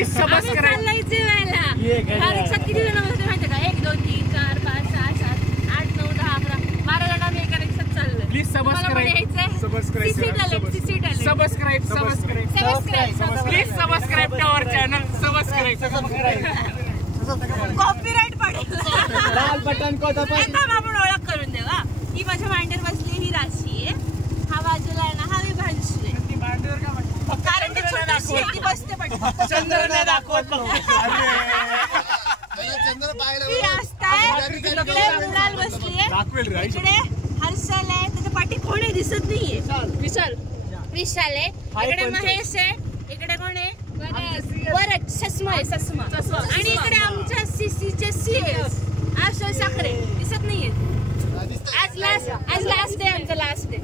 Please subscribe. किती जण होते माहिती का? 1 2 3 4 5 6 7 8 9 10 11 12 जण आम्ही एका रिक्षात चाललोय. Please subscribe. Subscribe please subscribe to our channel. Subscribe. Copyright पडेल. लाल बटन को दबाएं. आपण ओळख करून देवा. ही माझ्या मांडीवर बसली ही राशी आहे. हा बाजूला आहे ना हा विभांशी आहे. ती मांडीवर का म्हणतो? कारण ती छोटीशी आहे, ती बसते पण चंद्र दाखवत बघ. चंद्र पाहिलं. ही रास्ता आहे. इकडे मृणाल बसली आहे. इकडे हर्षल आहे. त्याच्या पाठी कोण आहे दिसत नाहीये. विशाल आहे. इकडे महेश आहे. इकडे कोण आहे? वरद. सस्मा आहे. सस्मा. आणि इकडे आमच्या सीसीचे सीएस आशा साखरे दिसत नाहीये. आज लास्ट डे आमचा लास्ट डे.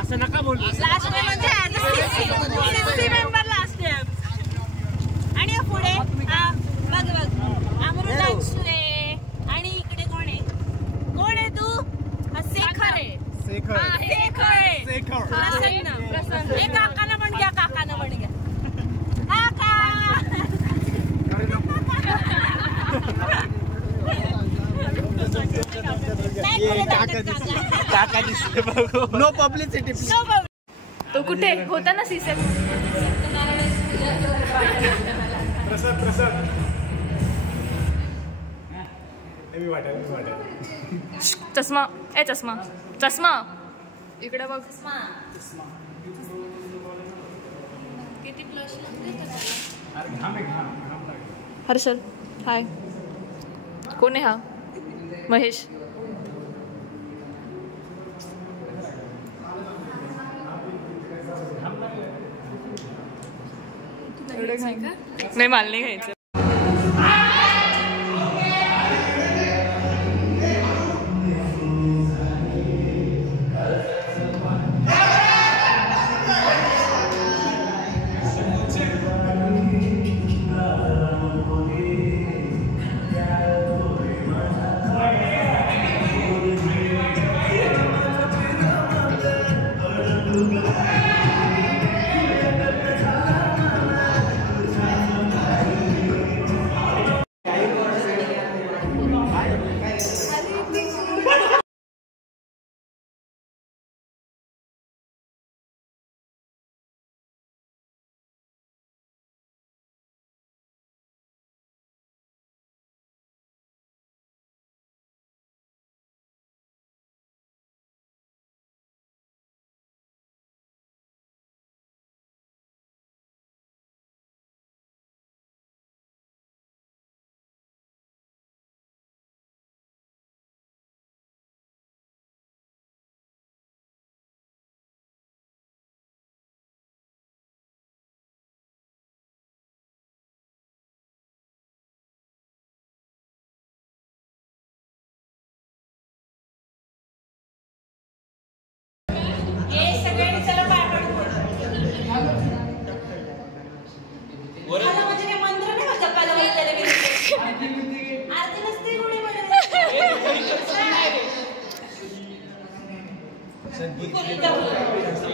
असं नका बोलू. लास्ट डे म्हणजे सीसी मेंबर लास्ट डे. आणि पुढे बघ अमृतांशुले. आणि इकडे कोण आहे? कोण आहे तू? शेखर आहे. शेखर प्रसन्न. हे काकांना पण घ्या. काकांना पण घ्या. काका दिसते बघ. No publicity. तो कुठे होता ना सीसे. चष्मा चष्मा इकडे बघ. किती प्लस हर्षल हाय. कोण आहे हा? महेश. नाही मला नाही घ्यायचं.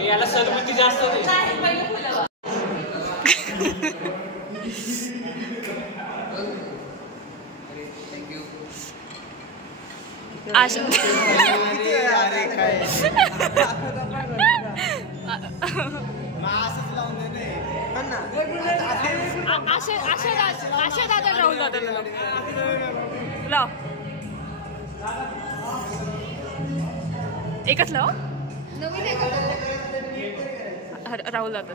याला सद्बुद्धी जास्त होते. आशा दादा राहुल दादा लाव. एकच लाव. राहुल दादा.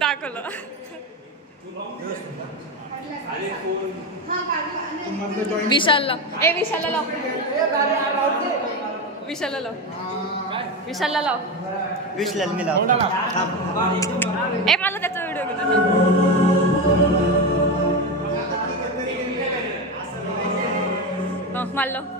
दाखवलं. विशालला. विशालला लाव. विशालला लाव. विशालला लाव. विशाल मी लाव. मला त्याचा व्हिडिओ घेतो. मारलं.